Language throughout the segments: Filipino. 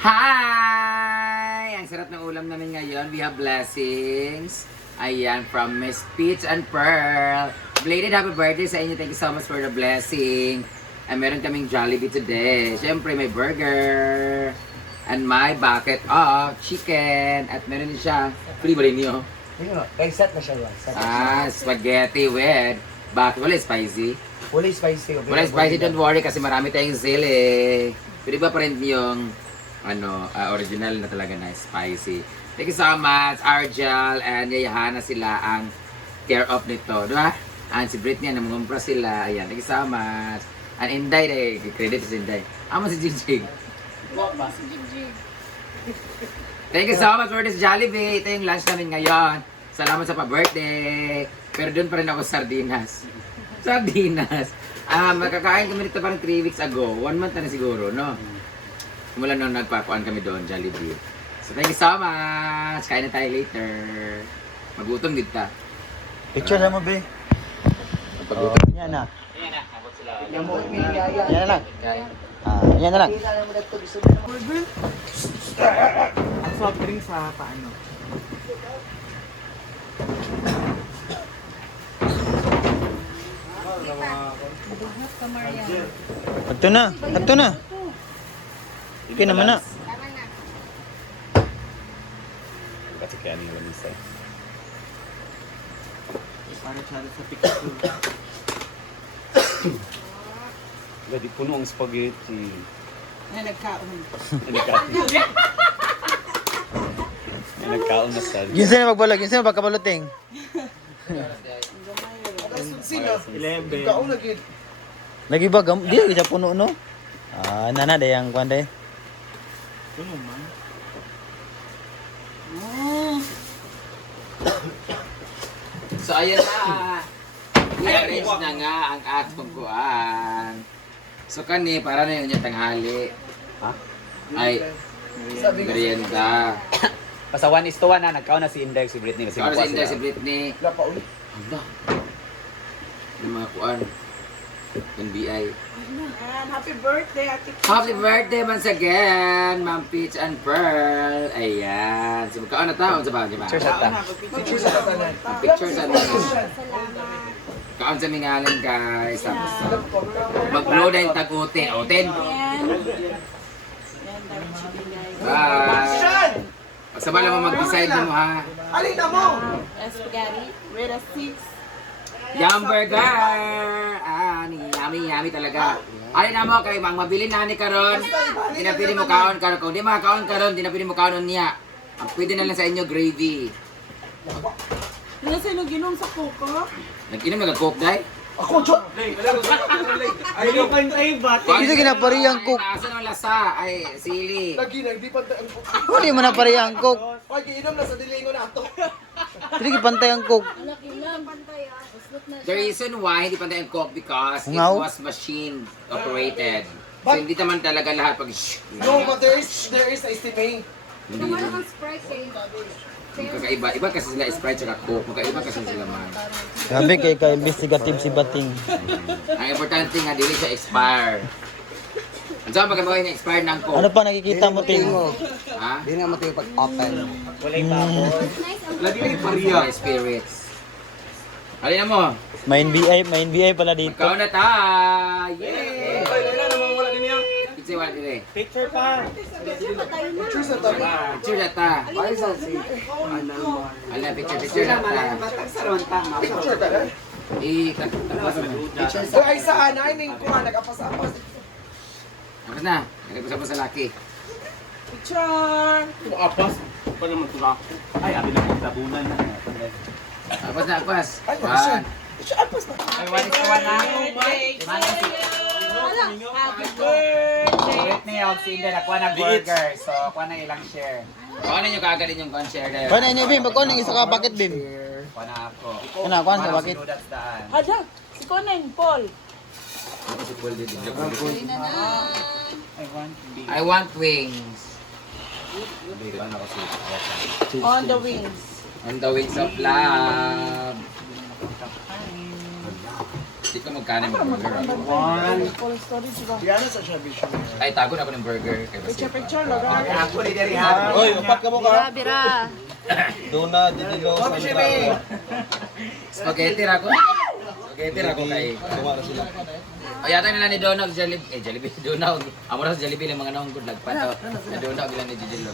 Hi! Ang sarap ng ulam namin ngayon. We have blessings. Ayan, from Miss Peach and Pearl. Belated happy birthday sa inyo. Thank you so much for the blessing. And meron kaming Jollibee today. Siyempre, may burger. And my bucket of chicken. At meron din siya. Pwede ba rin niyo? Kaya set na siya yan. Spaghetti with bakit? Wala spicy. Wala spicy. Wala spicy, don't worry kasi marami tayong sili. Pwede ba pa rin yung original na talaga na spicy. Thank you so much, Argel and Yayahana sila ang care of nito. Diba? And si Britney, namungumpra sila. Ayan, thank you so much. And Inday, credit si Inday. Amo si Jigjig. Si Jigjig. Thank you so much for this Jollibee. Ito yung lunch namin ngayon. Salamat sa pa-birthday. Pero doon pa rin ako sardinas. Sardinas. Makakain kami dito parang 3 weeks ago. 1 month na siguro, no? Mula nung nagpakuan kami doon, Jollibee. So thank you so much. Kain na tayo later. Magutom dito ta. Picture na mo, be. Magutom. Yan na. Ayan na, abot sila. Yan na lang. Yan na lang. Ang soft drink sa paano? Buhat ka, Marian. Ito na. Ito na. Okay naman na. Tama na. Kasi kaya nila misay. Para siya sa picture. Lagi puno ang spaghetti. Na nagkaon. Nagkaon na sa... Ginsa na magbalag. Ginsa na magkabaluting. Sino? 11. Ikaw lagi. Lagi ba? Di lagi siya puno, no? Nana, dayang kwan day. Puno man. So ayan na. I-arrange na nga ang atong kuan. So kani, para na yun yung tanghali. Ha? Ay, merienda. Basta 1:1 na, nagkaon na si Inday, si Britney. Kasi Para makuha sa Inday, sila. si Britney. Wala pa ulit. Aba. Yung mga kuan. NBI. Happy birthday, Ate Kim. Happy birthday once again, Ma'am Peach and Pearl. Ayan. So magkaon na taon sa bagay ba? Cheers at ta. Picture sa katanan. Ang picture sa mga. Salamat. Kaon sa mingalan guys. Tapos mag-blow na yung tag-ute. Oten. Yan. Yan, dami chicken, guys. Bye. Pasama lang mo mag-decide mo ha. Alin na mo? Spaghetti. With a 6. Yum burger! Yummy talaga. Alin na mo kay mang mabili na ni karon. Di na pwede mo kaon karon. Kung di makaon karon, di na pwede mo kaon niya. Ang pwede na lang sa inyo gravy. Ano sino ginom sa kuko? Nag-inom nag-coke dai? Ako, Chok! Ayaw pantay ba? Ito ginaparihang cook. Nasa ng lasa ay sili. Lagi na, hindi pantay ang cook. Hindi mo na parihang cook. Ay, giinom na sa dilingo na ito. Hindi kipantay ang cook. Anak ilang pantay ah. Uslot na The reason why hindi pa tayo coke because it Ngaw? was machine operated. So hindi naman talaga lahat pag No, but there is estimate. hindi Naman na. ang Sprite kay. Magkakaiba. Iba kasi sila Sprite tsaka Coke. Magkaiba kasi sila man. Grabe kay ka-investigative si Bating. Ang importante nga, dili siya expire. Ang saan magkabagay na expire ng Coke? Ano pa nakikita mo, Ting? Ha? Hindi nga matayo pag-open. Walay tapos. Lagi kayo pariya. Spirits. Halina mo. May NBI pala dito. Magkaon na tayo. Yay! Wala namang wala din yan. Pizza wala din eh. Picture pa. Picture sa tabi. Picture na ta. Ay, sa si. Ala, picture na ta. Picture ka na. Picture So, ay saan? Ay, ning kuha, nag-apas-apas. Tapos na. Nagpasapos sa laki. Picture! Apas. Pa naman tulak. Ay, abi na kong tabunan na. Tapos na, Akwas. Ay, One. nakusin. Picture, apas na. Ay, 1:1 na. Happy birthday. Britney, ako si Inday, nakuha ng burger. So, kuha na ilang share. Kung ano nyo kagad yung share there. Kuha na ini, Bim. Kuha na isa ka bucket, Bim. Kuha na ako. Ano, kuha na bakit? Sinudat daan. Ada, si Conan, Paul. Hindi na na. I want big. I want wings. On the wings. On the wings of love. Di ka magkanin ng burger ako. Full story sila. Yan sa Shabby Show. Ay, tago na ako ng burger. Kay Basil. Picture lang. Ako ni Dari ha. Oy, upat ka mo ka. Bira. Dona, didilo, Kopi Shabby. Spaghetti ra ko. Spaghetti ra ko kay. Tuwa na sila. O yata nila ni Donald Jollibee, Donald. Amo ra sa Jollibee ng mga naong good lagpat. Na Donald nila ni Jijilo.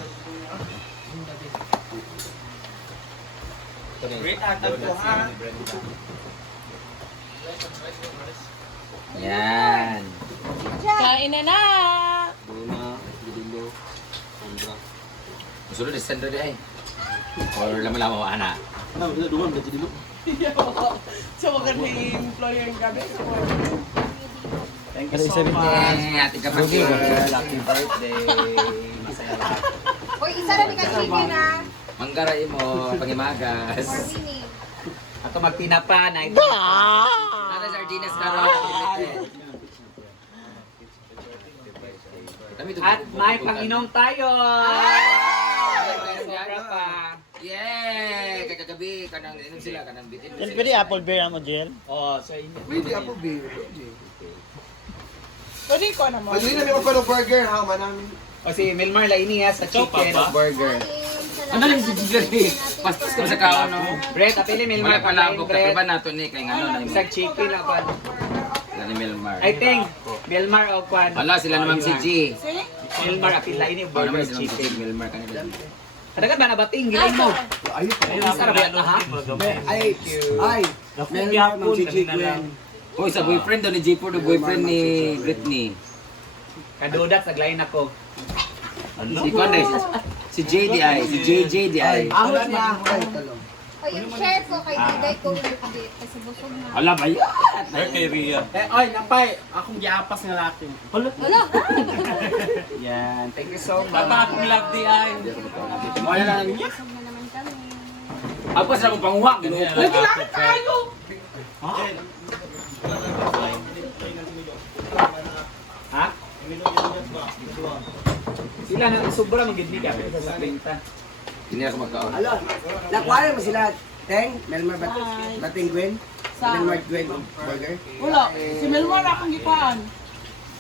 Great atang ko ha. Yan. Kain na na! Dona, didilo, Sandra. Musulo di sentro di ay. Or lama-lama wa ana. Ano, dua ba didilo? So, wag ni employer ng gabi. Thank Ano isabi? Ate kapatid. Happy birthday. Masaya lahat. Hoy, isa na ka chicken ha. Manggaray mo pangimagas. For Winnie. Ako magtinapa na ito. Nata sardinas karon. At may panginom tayo. Yay! Kagabi kanang inom sila kanang bitin. Jel, pwede apple beer mo, Jel? Oh, sa inyo. Pwede ako beer. Pwede ko naman. Pwede na may magpano burger ha manang. O si Milmar Laini sa chicken Papa. o burger. Salamat. Ano lang si Jerry? Pastos ko sa kaon no. Bread, apili Milmar Milmar pala pala ko bread. ba nato ni kay ngano na Isang chicken ako. ni Milmar. I think Milmar o kwan. Wala sila naman si G. Milmar apila ini Ano burger naman sila si chicken. Milmar kanila. Kadagan ba na bating gilay mo? Ayun. Ayun sarap ba ha? Ay. Melmar ng Gigi Gwen. Oh, sa boyfriend daw ni J4 do boyfriend ni Britney. Kadudat sa glain ako. Si Conde, si JDI, si JJDI. Ahos na. O yung share ko kay Diday ko update kasi busog na. Ala ba yan? Birthday Ria. Oy, nampay, akong giapas nga laki. Wala. Yan, thank you so much. Papa akong love di ay. Wala na lang niya. Busog na naman kami. Ako sa mong panguha, ginuupo. Nagkilala tayo! Ha? Sila na sobra magindi ka sa benta. Hindi ako magkaon. Alo. Nakuha mo sila. Teng, Melmar Bating Gwen. Sa... Melmar Gwen burger. Wala. Si Melmar akong gikaan.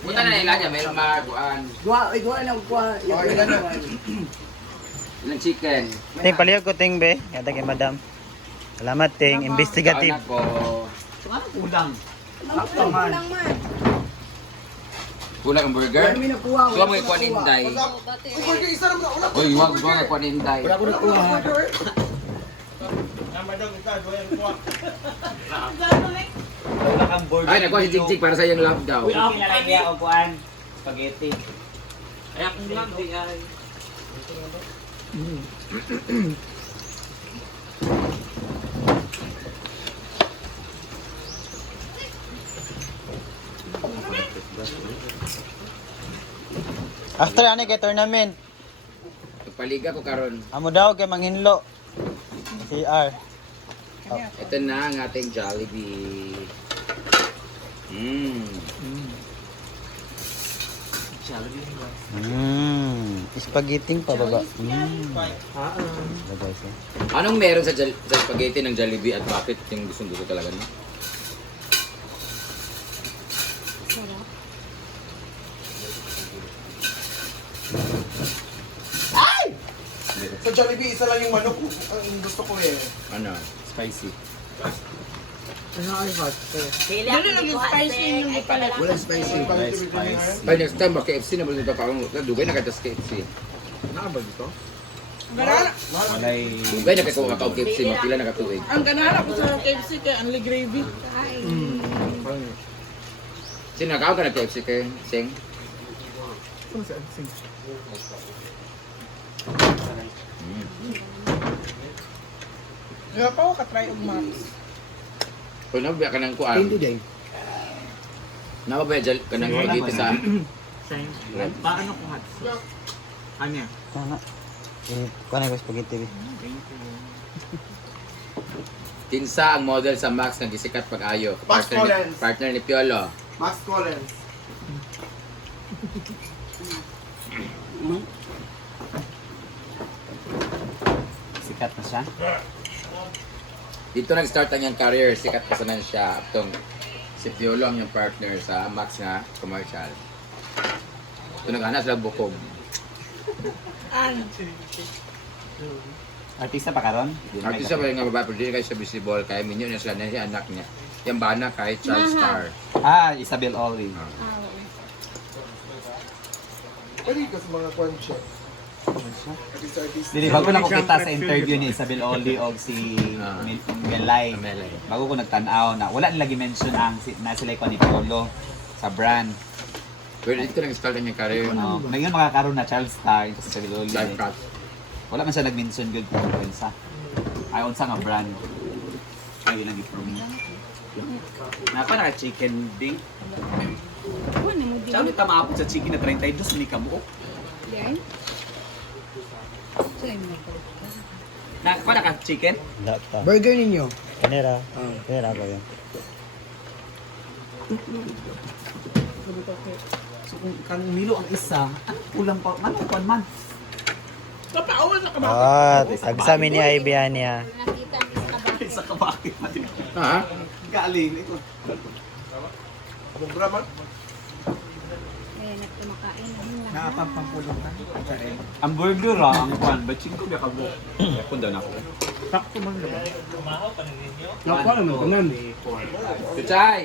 Punta na nila niya, mayroong makuan. Duwa lang kuha. Ilang chicken. Ting, palihog ko, Ting, be. Kata kay madam. Salamat, Ting. Investigative. Anak ko. Udang. Kulang man. Kulang ang burger. Kami nakuha. Suwa mo ikuan Inday. Burger isa naman una. Uy, wag mo ikuan Inday. Wala ko nakuha. Wala kang burger. Ay, nakuha si Jigjig para sa iyong love daw. Chicken na lang niya o kuan. Spaghetti. Ay, akong lang di ay. After ano kay tournament, Paliga ko karon. amo daw kay manghinlo. CR. Ito na ang ating Jollibee. Spaghetti pa baba. Lagay siya. Anong meron sa, sa spaghetti ng Jollibee at bakit yung gustong-gusto talaga niyo? Sa Jollibee, isa lang yung manok. Ang gusto ko eh. Ano? Spicy. Dali lang yung spicy yung gipalit. Walang spicy. By next time, KFC na mo nito parang dugay na kada sa KFC. Nakabag ito? Ganala. Dugay na kayo kumakaw KFC, mapila na katuig. Ang ganala ko sa KFC kay Unli Gravy. Sino nakaw ka na KFC kay Sing? Kaya pa ako ka-try og Max. Kung nababiya ka ng kuan, Hindi din. nababiya ka ng spaghetti sa... Paano kung hot? Ano yan? Sana. Kuha na ko spaghetti. Be. Tinsa ang model sa Max na gisikat pag-ayo. Max Collins. Partner ni Piolo. Max Collins. Sikat na siya. Dito nag-start ang iyang career, sikat pa sa siya. Aptong Si Piolo ang yung partner sa Max nga commercial. Ito nag-anak sila bukog. Artista pa karon? Artista pa rin nga babae, pero di kayo sa visible, kaya minyo niya sila na si anak niya. Yung bana kay Charles Star. Ah, Isabel Oli. Pwede ka sa mga kwanche. Artista. Dili bago na ko kita sa interview ni Isabel Oli o si Melay. Melay. Bago ko nagtanaw na wala nila gi-mention ang na sila ko ni Piolo sa brand. Pero dito nag-start ang yung career. Ngayon makakaroon na Charles Star ito sa Isabel Oli. Live cut. Wala man siya nag-mention good kung unsa. Ay unsa nga brand. Ay ilang i-promote. Napa na chicken ding. Ano mo di? Siya ulit tamaapot sa chicken na 32 mini kamuok. Yan. So, yun may Napa na ka chicken? Wala pa. Burger ninyo. Kanera. Kanera ba yun? So kung kan milo ang isa, kulang pa. Ano pa man? Tagsa mi ni Ibian niya. nakita ang iskabate. Isa ka bakit man. Ha? Galing ito. Abong brama. Kaya nagkumakain. Nakapampulong ka. Ang burger ang kwan, but chingko ba ka mo? Kung daw na ako. Nakuha naman ko nan. Tuchay!